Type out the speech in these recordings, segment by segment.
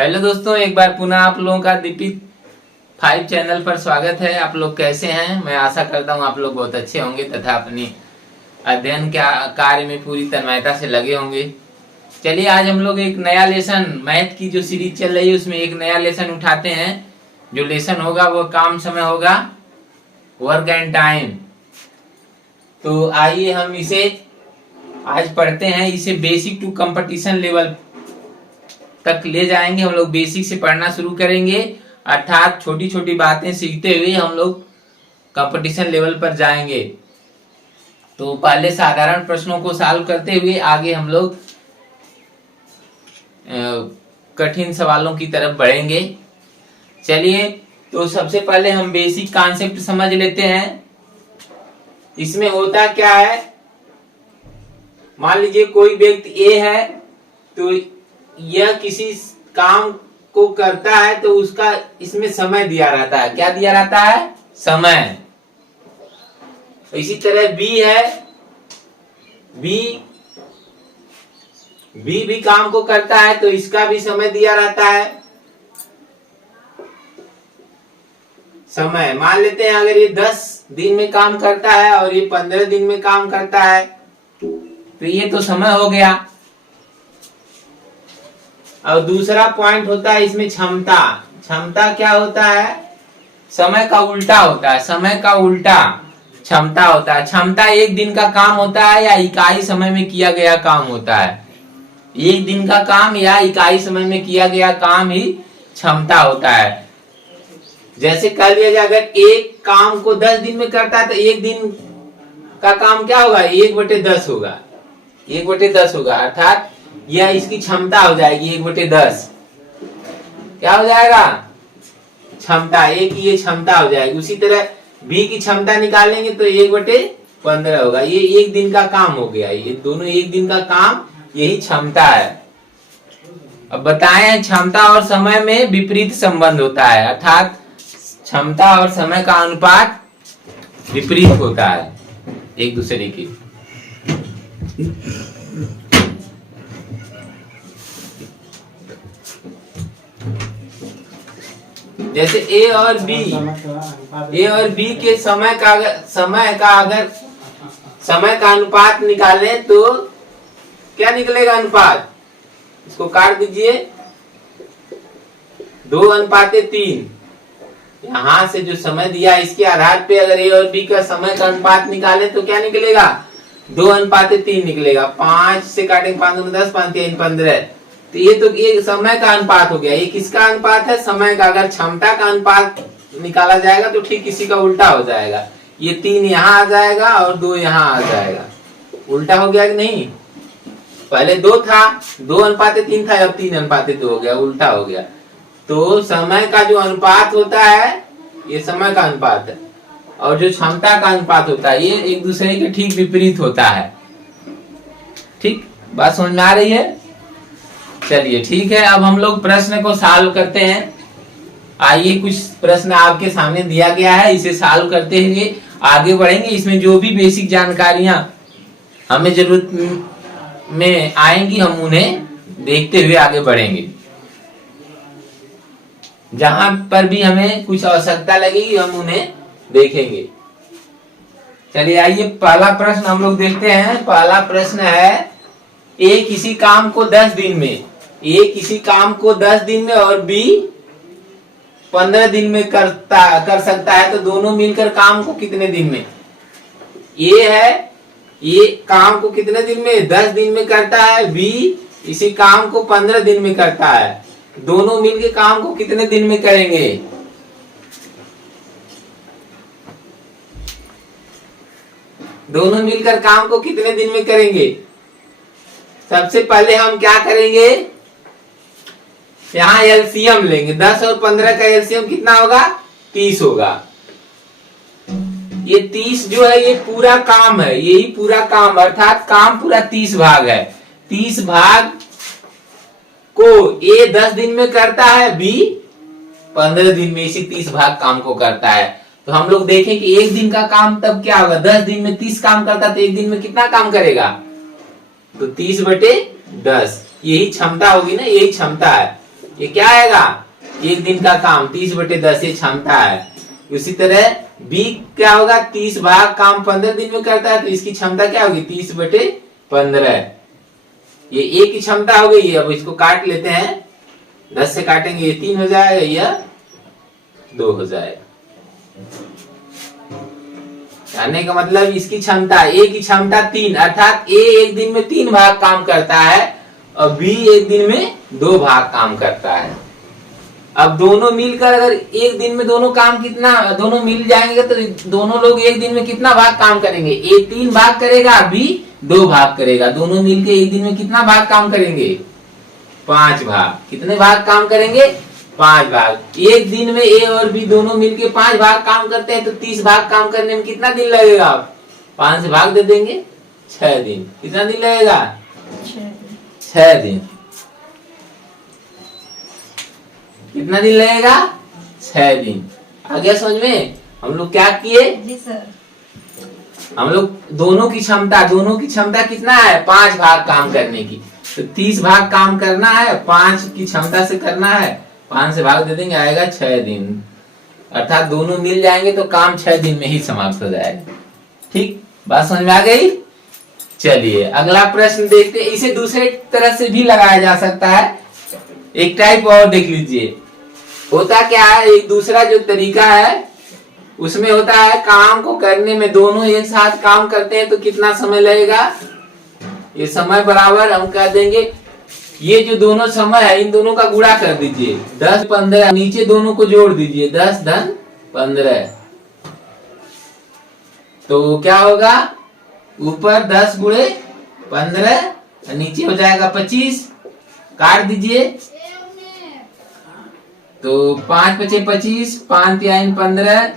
Hello दोस्तों, एक बार पुनः आप लोगों का दीपित 5 चैनल पर स्वागत है। आप लोग कैसे हैं? मैं आशा करता हूं आप लोग बहुत अच्छे होंगे तथा अपनी अध्ययन के कार्य में पूरी तन्मयता से लगे होंगे। चलिए आज हम लोग एक नया लेसन, मैथ की जो सीरीज चल रही है उसमें एक नया लेसन उठाते हैं। जो लेसन होगा वो काम समय होगा, वर्क एंड टाइम। तो आइए हम इसे आज पढ़ते हैं। इसे बेसिक टू कंपटीशन लेवल तक ले जाएंगे। हम लोग बेसिक से पढ़ना शुरू करेंगे, अर्थात छोटी छोटी बातें सीखते हुए हम लोग कंपटीशन लेवल पर जाएंगे। तो पहले साधारण प्रश्नों को सॉल्व करते हुए आगे हम लोग कठिन सवालों की तरफ बढ़ेंगे। चलिए, तो सबसे पहले हम बेसिक कॉन्सेप्ट समझ लेते हैं। इसमें होता क्या है, मान लीजिए कोई व्यक्ति ए है, तो यह किसी काम को करता है तो उसका इसमें समय दिया रहता है। क्या दिया रहता है? समय। इसी तरह बी है, बी भी काम को करता है तो इसका भी समय दिया रहता है। समय मान लेते हैं, अगर ये 10 दिन में काम करता है और ये 15 दिन में काम करता है तो ये तो समय हो गया। और दूसरा पॉइंट होता है इसमें क्षमता। क्षमता क्या होता है? समय का उल्टा होता है। समय का उल्टा क्षमता होता है। क्षमता एक दिन का काम होता है या इकाई समय में किया गया काम होता है। एक दिन का काम या इकाई समय में किया गया काम ही क्षमता होता है। जैसे कह लिया जाए, अगर एक काम को 10 दिन में करता है तो एक दिन का काम क्या होगा? 1/10 होगा। 1/10 होगा, अर्थात यह इसकी क्षमता हो जाएगी 1/10। क्या हो जाएगा? क्षमता। एक ये क्षमता हो जाएगी। उसी तरह बी की क्षमता निकालेंगे तो 1/15 होगा। ये एक दिन का काम हो गया। ये दोनों एक दिन का काम, यही क्षमता है। अब बताएं, क्षमता और समय में विपरीत संबंध होता है, अर्थात क्षमता और समय का अनुपात विपरीत होता है एक दूसरे की। जैसे ए और बी के समय का अगर समय का अनुपात निकाले तो क्या निकलेगा? अनुपात। इसको काट दीजिए, 2:3। यहां से जो समय दिया इसके आधार पे अगर ए और बी का समय का अनुपात निकाले तो क्या निकलेगा? 2:3 निकलेगा। 5 से काटेंगे, 5 दूनी 10, 5 3 15। तो ये तो ये समय का अनुपात हो गया। ये किसका अनुपात है? समय का। अगर क्षमता का अनुपात निकाला जाएगा तो ठीक इसी का उल्टा हो जाएगा। ये 3 यहाँ आ जाएगा और 2 यहाँ आ जाएगा। उल्टा हो गया कि नहीं? पहले 2 था, 2:3 था, अब 3:2 हो गया, उल्टा हो गया। तो समय का जो अनुपात होता है ये समय का अनुपात है, और जो क्षमता का अनुपात होता है ये एक दूसरे के ठीक विपरीत होता है। ठीक बात समझ में आ रही है? चलिए ठीक है, अब हम लोग प्रश्न को सॉल्व करते हैं। आइए, कुछ प्रश्न आपके सामने दिया गया है, इसे सॉल्व करते हुए आगे बढ़ेंगे। इसमें जो भी बेसिक जानकारियां हमें जरूरत में आएंगी हम उन्हें देखते हुए आगे बढ़ेंगे। जहां पर भी हमें कुछ आवश्यकता लगेगी हम उन्हें देखेंगे। चलिए आइए, पहला प्रश्न हम लोग देखते हैं। पहला प्रश्न है, ए किसी काम को 10 दिन में, ए किसी काम को 10 दिन में और बी 15 दिन में कर सकता है, तो दोनों मिलकर काम को कितने दिन में? ए है, ये काम को कितने दिन में? 10 दिन में करता है। बी इसी काम को 15 दिन में करता है। दोनों मिलकर काम को कितने दिन में करेंगे? दोनों मिलकर काम को कितने दिन में करेंगे? सबसे पहले हम क्या करेंगे, यहाँ एलसीएम लेंगे। 10 और 15 का एलसीएम कितना होगा? 30 होगा। ये 30 जो है ये पूरा काम है, यही पूरा काम, अर्थात काम पूरा 30 भाग है। 30 भाग को ए 10 दिन में करता है, बी 15 दिन में इसी 30 भाग काम को करता है। तो हम लोग देखें कि एक दिन का काम तब क्या होगा? 10 दिन में 30 काम करता तो एक दिन में कितना काम करेगा? तो 30/10। यही क्षमता होगी ना, यही क्षमता है। ये क्या आएगा, एक दिन का काम 30/10 ये क्षमता है। उसी तरह बी क्या होगा, 30 भाग काम 15 दिन में करता है, तो इसकी क्षमता क्या होगी 30/15। ये ए की क्षमता हो गई है। अब इसको काट लेते हैं, 10 से काटेंगे ये 3 हो जाएगा, यह 2 हो जाएगा। कहने का मतलब इसकी क्षमता, ए की क्षमता 3, अर्थात ए एक दिन में 3 भाग काम करता है और बी एक दिन में 2 भाग काम करता है। अब दोनों मिलकर अगर एक दिन में दोनों काम कितना, दोनों मिल जाएंगे तो दोनों लोग एक दिन में कितना भाग काम करेंगे, ए 3 भाग करेगा, बी 2 भाग करेगा। दोनों मिलकर एक दिन में कितना भाग काम करेंगे, 5 भाग। कितने भाग काम करेंगे, 5 भाग। एक दिन में ए और बी दोनों मिलके 5 भाग काम करते हैं, तो 30 भाग काम करने में कितना दिन लगेगा, 5 से भाग दे देंगे, 6 दिन। कितना दिन लगेगा, 6 दिन। कितना दिन लगेगा, 6 दिन। आ गया समझ में। हम लोग क्या किए जी सर, हम लोग दोनों की क्षमता कितना है, 5 भाग काम करने की। तो 30 भाग काम करना है, 5 की क्षमता से करना है, 5 से भाग दे देंगे, आएगा 6 दिन। अर्थात दोनों मिल जाएंगे तो काम 6 दिन में ही समाप्त हो जाएगा। ठीक, बात समझ में आ गई। चलिए अगला प्रश्न देखते हैं। इसे दूसरे तरह से भी लगाया जा सकता है, एक टाइप और देख लीजिए। होता क्या है, एक दूसरा जो तरीका है उसमें होता है काम को करने में दोनों एक साथ काम करते हैं तो कितना समय लगेगा, ये समय बराबर हम कह देंगे, ये जो दोनों समय है इन दोनों का गुणा कर दीजिए, 10 15, नीचे दोनों को जोड़ दीजिए, 10 धन 15। तो क्या होगा, ऊपर 10 गुणे 15 नीचे हो जाएगा 25। काट दीजिए, तो 5 × 5 = 25, 5 × 3 = 15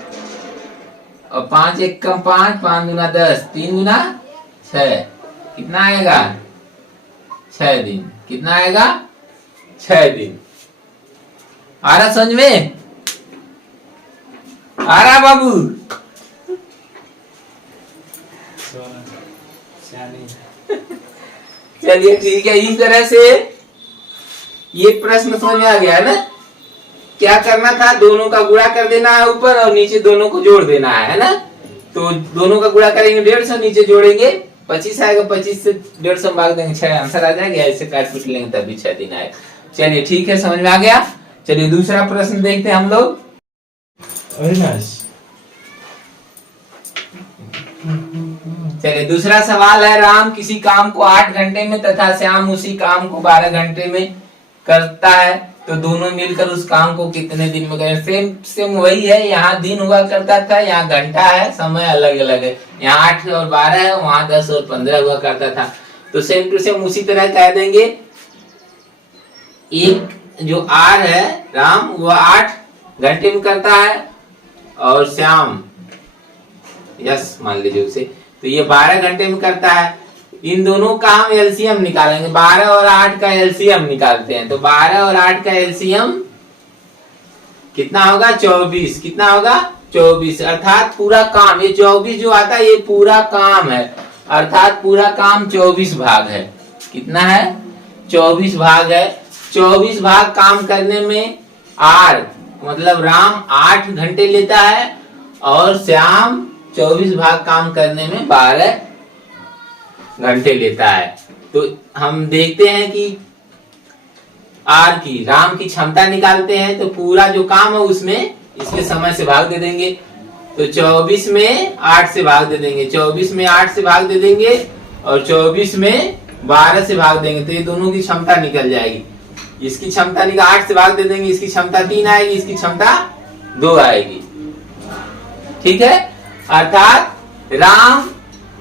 और 5 × 1 = 5, 5 × 10, 3 × 6, कितना आएगा, 6 दिन। कितना आएगा, 6 दिन। आ रहा समझ में, आ रहा बाबू। चलिए ठीक है, इस तरह से ये प्रश्न समझ में आ गया है ना। क्या करना था, दोनों का गुणा कर देना है ऊपर और नीचे दोनों को जोड़ देना है ना। तो दोनों का गुणा करेंगे 150, नीचे जोड़ेंगे 25 आएगा, 25 से 150 भाग देंगे 6, आंसर आ जाएगा। ऐसे काट पीट लेंगे तभी 6 दिन आएगा। चलिए ठीक है, समझ में आ गया। चलिए दूसरा प्रश्न देखते हैं हम लोग। चलिए दूसरा सवाल है, राम किसी काम को 8 घंटे में तथा श्याम उसी काम को 12 घंटे में करता है, तो दोनों मिलकर उस काम को कितने दिन में करें। सेम वही है, यहाँ दिन हुआ करता था, यहाँ घंटा है, समय अलग अलग है। यहाँ 8 और 12 है, वहां 10 और 15 हुआ करता था। तो सेम टू सेम उसी तरह कह देंगे, एक जो आर है राम वो 8 घंटे में करता है और श्याम यस मान लीजिए उसे, तो ये 12 घंटे में करता है। इन दोनों का हम एलसीएम निकालेंगे, 12 और 8 का एलसीएम निकालते हैं। तो 12 और 8 का एलसीएम कितना होगा, 24। कितना होगा, 24। अर्थात पूरा काम, ये 24 जो आता है ये पूरा काम है, अर्थात पूरा काम 24 भाग है। कितना है, 24 भाग है। 24 भाग काम करने में आर मतलब राम 8 घंटे लेता है और श्याम 24 भाग काम करने में 12 घंटे लेता है। तो हम देखते हैं कि आर की, राम की क्षमता निकालते हैं, तो पूरा जो काम है उसमें इसके समय से भाग दे देंगे। तो 24 में 8 से भाग दे देंगे, 24 में 8 से भाग दे देंगे और 24 में 12 से भाग देंगे, तो ये दोनों की क्षमता निकल जाएगी। इसकी क्षमता निकाल 8 से भाग दे देंगे, इसकी क्षमता 3 आएगी, इसकी क्षमता 2 आएगी। ठीक है, अर्थात राम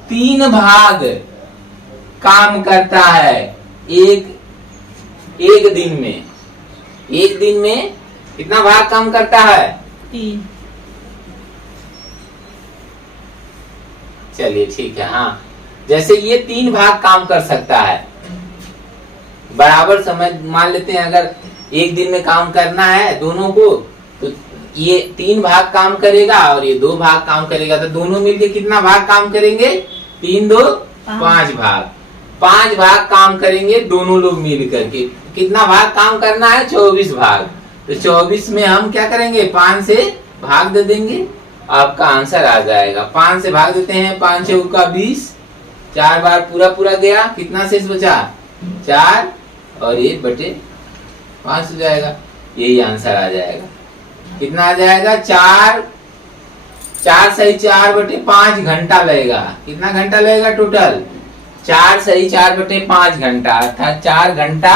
3 भाग काम करता है एक दिन में। एक दिन में कितना भाग काम करता है, 3। चलिए ठीक है। हाँ, जैसे ये 3 भाग काम कर सकता है बराबर समय, मान लेते हैं अगर एक दिन में काम करना है दोनों को, तो ये 3 भाग काम करेगा और ये 2 भाग काम करेगा, तो दोनों मिलके कितना भाग काम करेंगे, 3 2 5 भाग। 5 भाग काम करेंगे दोनों लोग मिल करके। कितना भाग काम करना है? 24 भाग। तो 24 में हम क्या करेंगे? 5 से भाग दे देंगे, आपका आंसर आ जाएगा। 5 से भाग देते हैं, 5 6 का 20, 4 बार पूरा पूरा गया, कितना शेष बचा? 4 और 1/5 हो जाएगा। यही आंसर आ जाएगा। कितना आ जाएगा? 4 सही 4/5 घंटा लगेगा। कितना घंटा लगेगा टोटल? 4 सही 4/5 घंटा, अर्थात 4 घंटा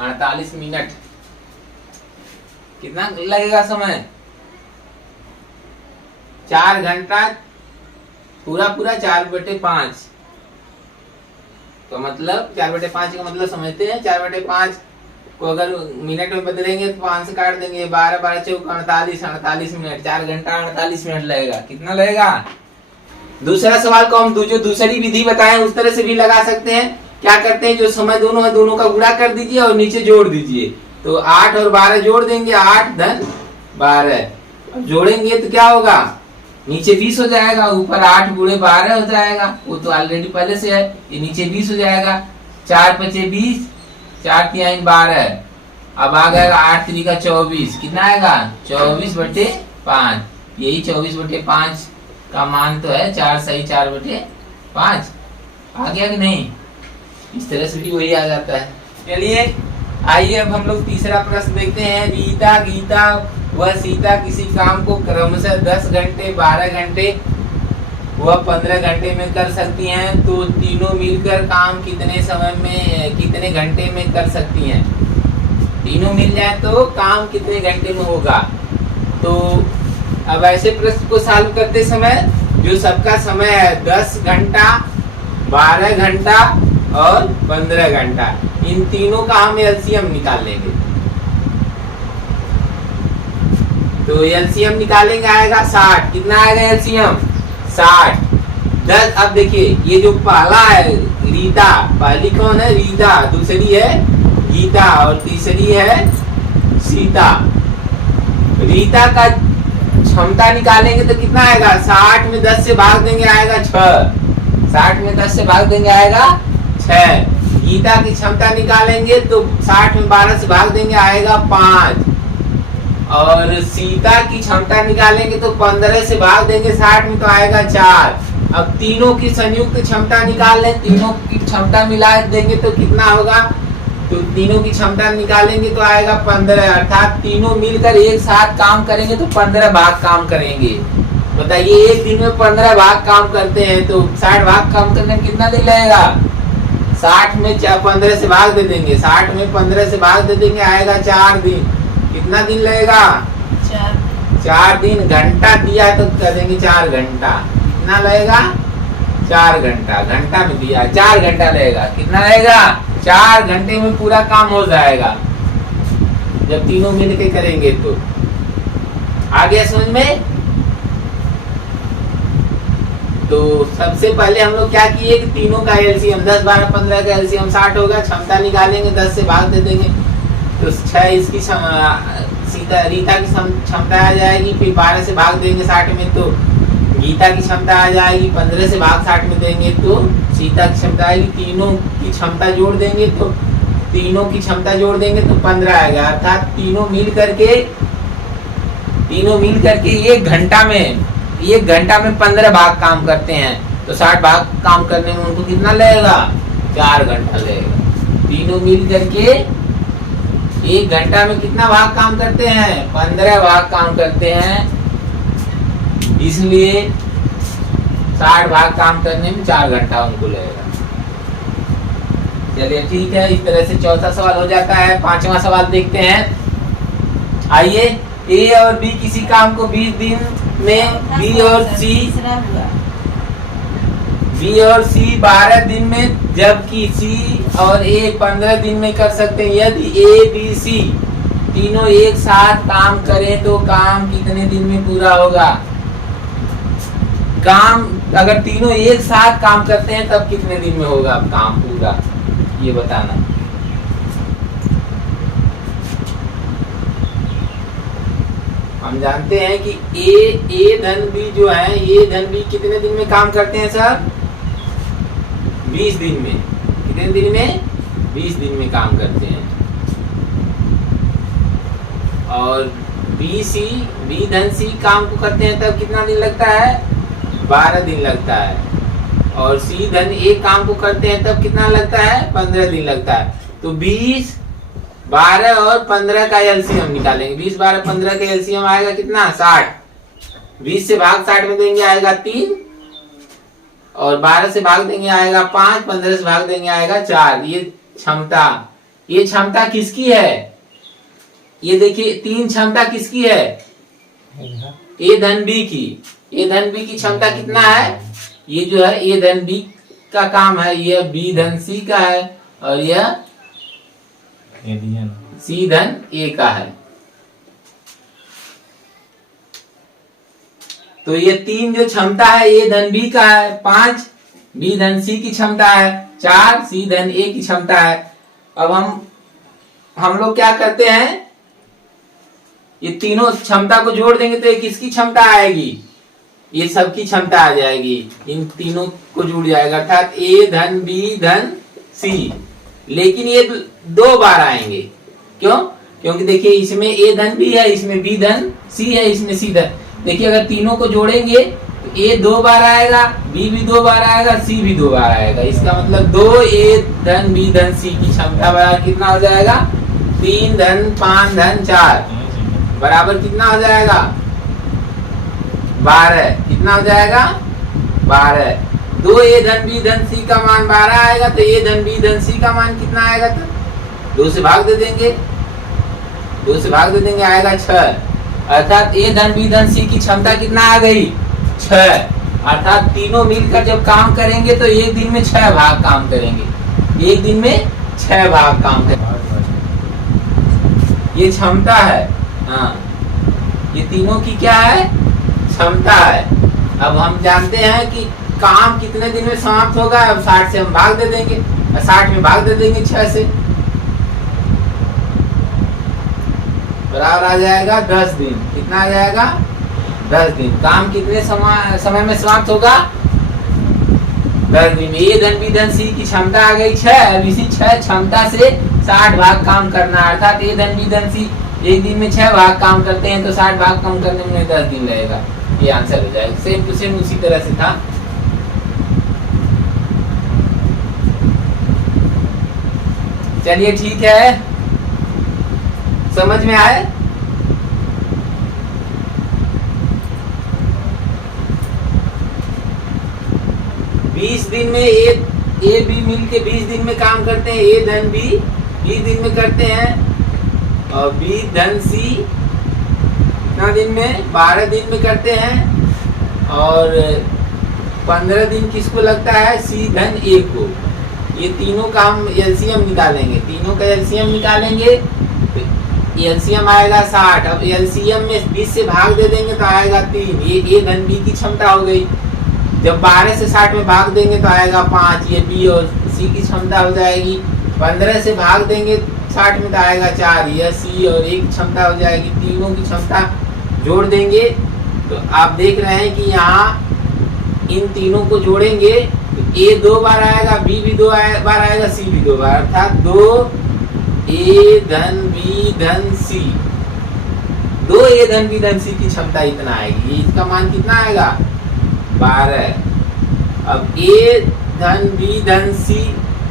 48 मिनट। कितना लगेगा समय? 4 घंटा पूरा 4/5। तो मतलब 4/5 का मतलब समझते हैं। 4/5 को अगर मिनट में बदलेंगे तो 5 से काट देंगे, 12 12 चौक 48 मिनट, 4 घंटा 48 मिनट लगेगा। कितना लगेगा? दूसरा सवाल को हम जो दूसरी विधि बताएं उस तरह से भी लगा सकते हैं। क्या करते हैं, जो समय दोनों है दोनों का गुणा कर दीजिए और नीचे जोड़ दीजिए। तो 8 और 12 जोड़ देंगे, 8 धन 12। अब जोड़ेंगे तो क्या होगा? नीचे 20 हो जाएगा, ऊपर 8 गुणे 12 हो जाएगा। वो तो ऑलरेडी पहले से है। ये नीचे 20 हो जाएगा, 4 5 20, 4 3 12। अब आ गएगा 8 3 का 24। कितना आएगा? 24/5। यही 24/5 का मान तो है। 4 सही 4/5 आ गया कि नहीं? इस तरह से भी वही आ जाता है। चलिए आइए अब हम लोग तीसरा प्रश्न देखते हैं। रीता, गीता व सीता किसी काम को क्रमशः 10 घंटे, 12 घंटे व 15 घंटे में कर सकती हैं, तो तीनों मिलकर काम कितने समय में, कितने घंटे में कर सकती हैं? तीनों मिल जाए तो काम कितने घंटे में होगा? तो अब ऐसे प्रश्न को सॉल्व करते समय जो सबका समय है 10 घंटा, 12 घंटा और 15 घंटा, इन तीनों का हम एलसीएम निकाल लेंगे। तो एलसीएम निकालेंगे, आएगा 60। कितना आएगा एलसीएम? 60। 10। अब देखिए ये जो पहला है रीता, पहली कौन है? रीता, दूसरी है गीता और तीसरी है सीता। रीता का क्षमता निकालेंगे तो कितना आएगा? 60 में 10 से भाग देंगे, आएगा 6। 60 में 10 से भाग देंगे, आएगा 6। गीता की क्षमता निकालेंगे तो 60 में 12 से भाग देंगे, आएगा 5। और सीता की क्षमता निकालेंगे तो 15 से भाग देंगे 60 में, तो आएगा 4। अब तीनों की संयुक्त क्षमता निकाल लें, तीनों की क्षमता मिला देंगे तो कितना होगा? तो तीनों की क्षमता निकालेंगे तो आएगा 15, अर्थात तीनों मिलकर एक साथ काम करेंगे तो 15 भाग काम करेंगे। बताइए एक दिन में 15 भाग काम करते हैं तो 60 भाग काम करने में कितना दिन लगेगा? 60 में 15 से भाग दे देंगे, 60 में 15 से भाग दे देंगे, आएगा 4 दिन। कितना दिन लगेगा? 4 दिन। घंटा दिया तो कर देंगे 4 घंटा। कितना लगेगा? 4 घंटा। घंटा में दिया 4 घंटा लगेगा। कितना लगेगा? 4 घंटे में पूरा काम हो जाएगा जब तीनों मिलके करेंगे तो। आ गया समझ में? तो सबसे पहले हम लोग क्या किए कि तीनों का एलसीएम 10 12 15 का एलसीएम 60 होगा। क्षमता निकालेंगे, 10 से भाग दे देंगे तो 6 इसकी सीता रीता की क्षमता आ जाएगी। फिर 12 से भाग देंगे 60 में तो गीता की क्षमता आ जाएगी। 15 से भाग 60 में देंगे तो सीता की क्षमता आएगी। तीनों की क्षमता जोड़ देंगे तो 15 आएगा, अर्थात तीनों मिल करके 1 घंटा में 15 भाग काम करते हैं। तो 60 भाग काम करने में उनको कितना लगेगा? 4 घंटा लगेगा। तीनों मिल करके 1 घंटा में कितना भाग काम करते हैं? 15 भाग काम करते हैं, इसलिए 60 भाग काम करने में 4 घंटा उनको लगेगा। चलिए ठीक है, इस तरह से चौथा सवाल हो जाता है। 5वां सवाल देखते हैं। आइए, ए और बी किसी काम को 20 दिन में, बी और सी 12 दिन में, जबकि सी और ए 15 दिन में कर सकते हैं। यदि ए बी सी तीनों एक साथ काम करें तो काम कितने दिन में पूरा होगा? काम अगर तीनों एक साथ काम करते हैं तब कितने दिन में होगा काम पूरा, ये बताना। हम जानते हैं कि ए धन बी जो है, ए धन बी कितने दिन में काम करते हैं सर? 20 दिन में। कितने दिन में? 20 दिन में काम करते हैं। और बी धन सी काम को करते हैं तब कितना दिन लगता है? 12 दिन लगता है। और सी धन ए काम को करते हैं तब कितना लगता है? 15 दिन लगता है। तो 20, 12 और 15 का एलसीएम निकालेंगे। 20, 12, 15 का एलसीएम आएगा कितना? 60। 20 से भाग 60 में देंगे आएगा 3, और 12 से भाग देंगे आएगा 5, 15 से भाग देंगे आएगा 4। ये क्षमता किसकी है? ये देखिए 3 क्षमता किसकी है? ए धन बी की। ए धन बी की क्षमता कितना है? ये जो है ए धन बी का काम है, यह बी धन सी का है, और यह सी धन ए का है। तो ये 3 जो क्षमता है ए धन बी का है, 5 बी धन सी की क्षमता है, 4 सी धन ए की क्षमता है। अब हम लोग क्या करते हैं, ये तीनों क्षमता को जोड़ देंगे तो ये किसकी क्षमता आएगी? ये सबकी क्षमता आ जाएगी, इन तीनों को जुड़ जाएगा, अर्थात ए धन बी धन सी। लेकिन ये 2 बार आएंगे। क्यों? क्योंकि देखिए इसमें ए धन बी है, इसमें बी धन सी है, इसमें सी धन। देखिए अगर तीनों को जोड़ेंगे तो ए 2 बार आएगा, बी भी 2 बार आएगा, सी भी 2 बार आएगा। इसका मतलब 2 ए धन बी धन सी की क्षमता बराबर कितना हो जाएगा? 3 धन 5 धन 4 बराबर कितना हो जाएगा? 12। कितना हो जाएगा? 12। 2 ए धन बी धन सी का मान 12 आएगा, तो ए धन बी धन सी का मान कितना आएगा? तो 2 से भाग दे देंगे, 2 से भाग दे देंगे आएगा 6। अर्थात ए धन बी धन सी की क्षमता कितना आ गई? 6। अर्थात तीनों मिलकर जब काम करेंगे तो एक दिन में 6 भाग काम करेंगे, एक दिन में 6 भाग काम करेंगे। ये क्षमता है। हाँ, ये तीनों की क्या है? क्षमता है। अब हम जानते हैं कि काम कितने दिन में समाप्त होगा। अब 60 से हम भाग दे देंगे, 60 में भाग दे देंगे 6 से, बराबर आ जाएगा 10 दिन। कितना आ जाएगा? 10 दिन। काम कितने समय में समाप्त होगा? 10 दिन में। ए धन बी धन सी की क्षमता आ गई 6। अब इसी 6 क्षमता से 60 भाग काम करना है, अर्थात ए धन बी धन सी एक दिन में 6 भाग काम करते हैं, तो 60 भाग कम करने में 10 दिन लगेगा। ये आंसर हो जाएगा। सेम टू सेम उसी तरह से था। चलिए ठीक है, समझ में आए? बीस दिन में ए बी मिल के 20 दिन में काम करते हैं। ए धन बी 20 दिन में करते हैं, और बी धन सी कितना दिन में? 12 दिन में करते हैं, और 15 दिन किसको लगता है? सी धन ए को। ये तीनों का हम एलसीएम निकालेंगे, तीनों का एलसीएम निकालेंगे तो एलसीएम आएगा 60। अब एलसीएम में 20 से भाग दे देंगे तो आएगा 3। ये ए धन बी की क्षमता हो गई। जब 12 से 60 में भाग देंगे तो आएगा 5। ये बी और सी की क्षमता हो जाएगी। 15 से भाग देंगे 60 में तो आएगा 4। यह सी और ए की क्षमता हो जाएगी। तीनों की क्षमता जोड़ देंगे तो आप देख रहे हैं कि यहाँ इन तीनों को जोड़ेंगे तो ए 2 बार आएगा, बी भी 2 बार आएगा, सी भी 2 बार, अर्थात 2 ए धन बी धन सी। 2 ए धन बी धन सी की क्षमता इतना आएगी। इसका मान कितना आएगा? 12। अब ए धन बी धन सी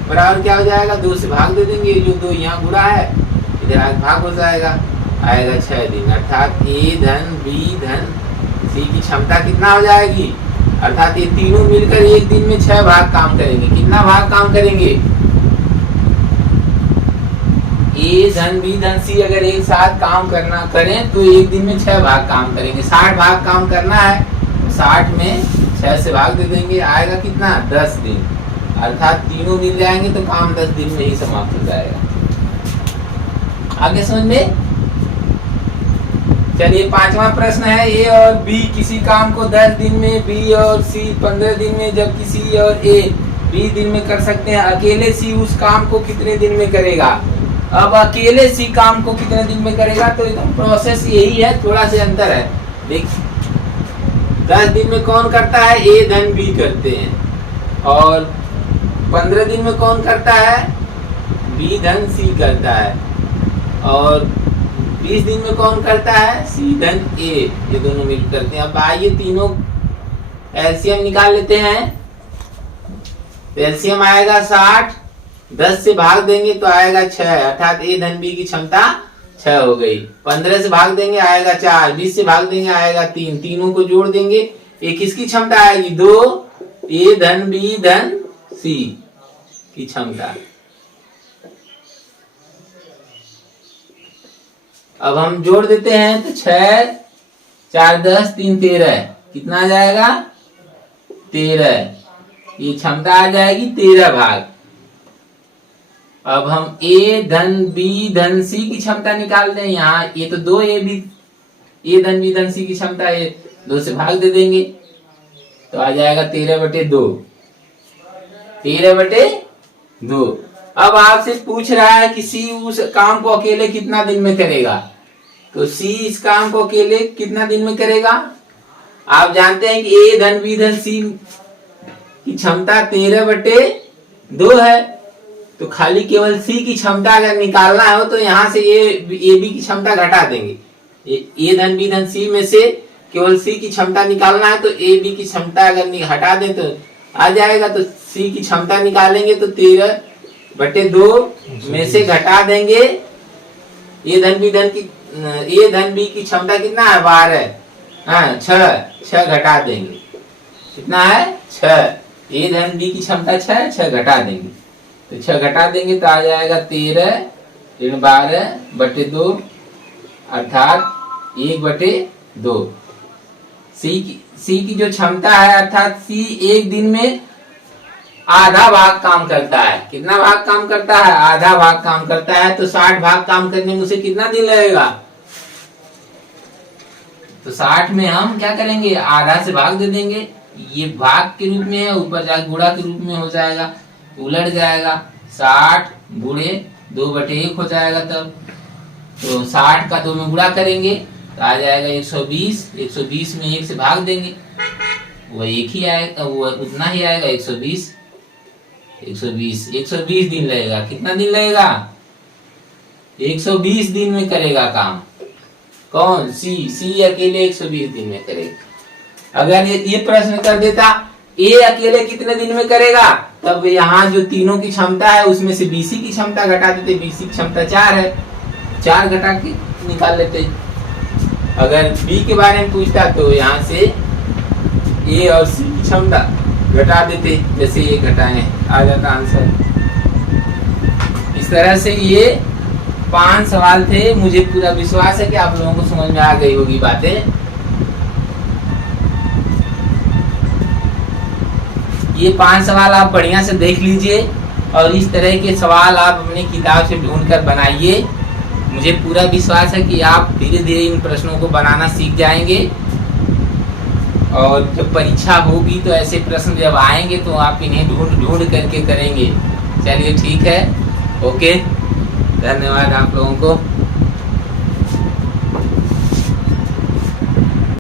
बराबर क्या हो जाएगा? 2 से भाग दे देंगे, जो 2 यहाँ गुणा है इधर आगे भाग हो जाएगा, आएगा 6 दिन। अर्थात ए धन बी धन सी की क्षमता कितना हो जाएगी? अर्थात ये तीनों मिलकर एक दिन में 6 भाग काम करेंगे। कितना भाग काम करेंगे? ए धन बी धन सी अगर एक साथ काम करना करें तो एक दिन में 6 भाग काम करेंगे। 60 भाग काम करना है, 60 में 6 से भाग दे देंगे, आएगा कितना? 10 दिन। अर्थात तीनों मिल जाएंगे तो काम 10 दिन में ही समाप्त हो जाएगा। आगे समझ में? चलिए 5वां प्रश्न है, ए और बी किसी काम को 10 दिन में, बी और सी 15 दिन में, जबकि सी और ए 20 दिन में कर सकते हैं। अकेले सी उस काम को कितने दिन में करेगा? अब अकेले सी काम को कितने दिन में करेगा? तो एकदम प्रोसेस यही है, थोड़ा से अंतर है। देख 10 दिन में कौन करता है? ए धन बी करते हैं। और 15 दिन में कौन करता है? बी धन सी करता है। और 20 दिन में कौन करता है? सी धन ए, ये दोनों मिल करते हैं। अब आइए तीनों एलसीएम निकाल लेते हैं। तो एलसीएम आएगा 60, 10 से भाग देंगे तो आएगा 6, अर्थात ए धन बी की क्षमता 6 हो गई। 15 से भाग देंगे आएगा 4, 20 से भाग देंगे आएगा 3, तीनों को जोड़ देंगे, एक किसकी क्षमता आएगी? 2, ए धन बी धन सी की क्षमता। अब हम जोड़ देते हैं तो 6, 4 10, 3 13, कितना आ जाएगा? 13, ये क्षमता आ जाएगी 13 भाग। अब हम ए धन बी धन सी की क्षमता निकाल दें। यहाँ ये तो 2 ए धन बी धन सी की क्षमता है, 2 से भाग दे देंगे तो आ जाएगा 13/2, 13/2। अब आपसे पूछ रहा है कि सी उस काम को अकेले कितना दिन में करेगा, तो सी इस काम को अकेले कितना दिन में करेगा? आप जानते हैं कि ए धन बी धन सी की क्षमता 13/2 है, तो खाली केवल सी की क्षमता अगर निकालना हो तो यहाँ से ए बी की क्षमता घटा देंगे। ए धन बी धन सी में से केवल सी की क्षमता निकालना है तो ए बी की क्षमता अगर हटा दें तो आ जाएगा। तो सी की क्षमता निकालेंगे तो 13/2 में से घटा देंगे ए धन बी की क्षमता कितना है? 12, हाँ 6 घटा देंगे, कितना है? 6। ए धन बी की क्षमता 6 घटा देंगे तो 6 घटा देंगे तो आ जाएगा 13 ऋण 12/2 अर्थात 1/2। सी की जो क्षमता है अर्थात सी एक दिन में आधा भाग काम करता है। कितना भाग काम करता है? आधा भाग काम करता है। तो 60 भाग काम करने में उसे कितना दिन लगेगा? तो 60 में हम क्या करेंगे? आधा से भाग दे देंगे, ये भाग के रूप में है, ऊपर जाके गुणा के रूप में हो जाएगा, उलट जाएगा, 60 गुणे 2/1 हो जाएगा। तब तो 60 का 2 में गुणा करेंगे तो आ जाएगा 120, 120 में 1 से भाग देंगे वो एक ही आएगा, वो उतना ही आएगा 120 दिन लगेगा। कितना दिन लगेगा? 120 दिन में करेगा काम। कौन? सी अकेले 120 दिन में करेगा। अगर ये प्रश्न कर देता ए अकेले कितने दिन में करेगा, तब यहाँ जो तीनों की क्षमता है उसमें से बीसी की क्षमता घटा देते। बीसी की क्षमता 4 है, 4 घटा के निकाल लेते। अगर बी के बारे में पूछता तो यहाँ से ए और सी की क्षमता घटा देते, जैसे ये घटाएं आ जाता आंसर। इस तरह से ये 5 सवाल थे। मुझे पूरा विश्वास है कि आप लोगों को समझ में आ गई होगी बातें। ये 5 सवाल आप बढ़िया से देख लीजिए और इस तरह के सवाल आप अपनी किताब से ढूंढकर बनाइए। मुझे पूरा विश्वास है कि आप धीरे धीरे इन प्रश्नों को बनाना सीख जाएंगे और जब परीक्षा होगी तो ऐसे प्रश्न जब आएंगे तो आप इन्हें ढूंढ करके करेंगे। चलिए ठीक है, ओके, धन्यवाद आप लोगों को।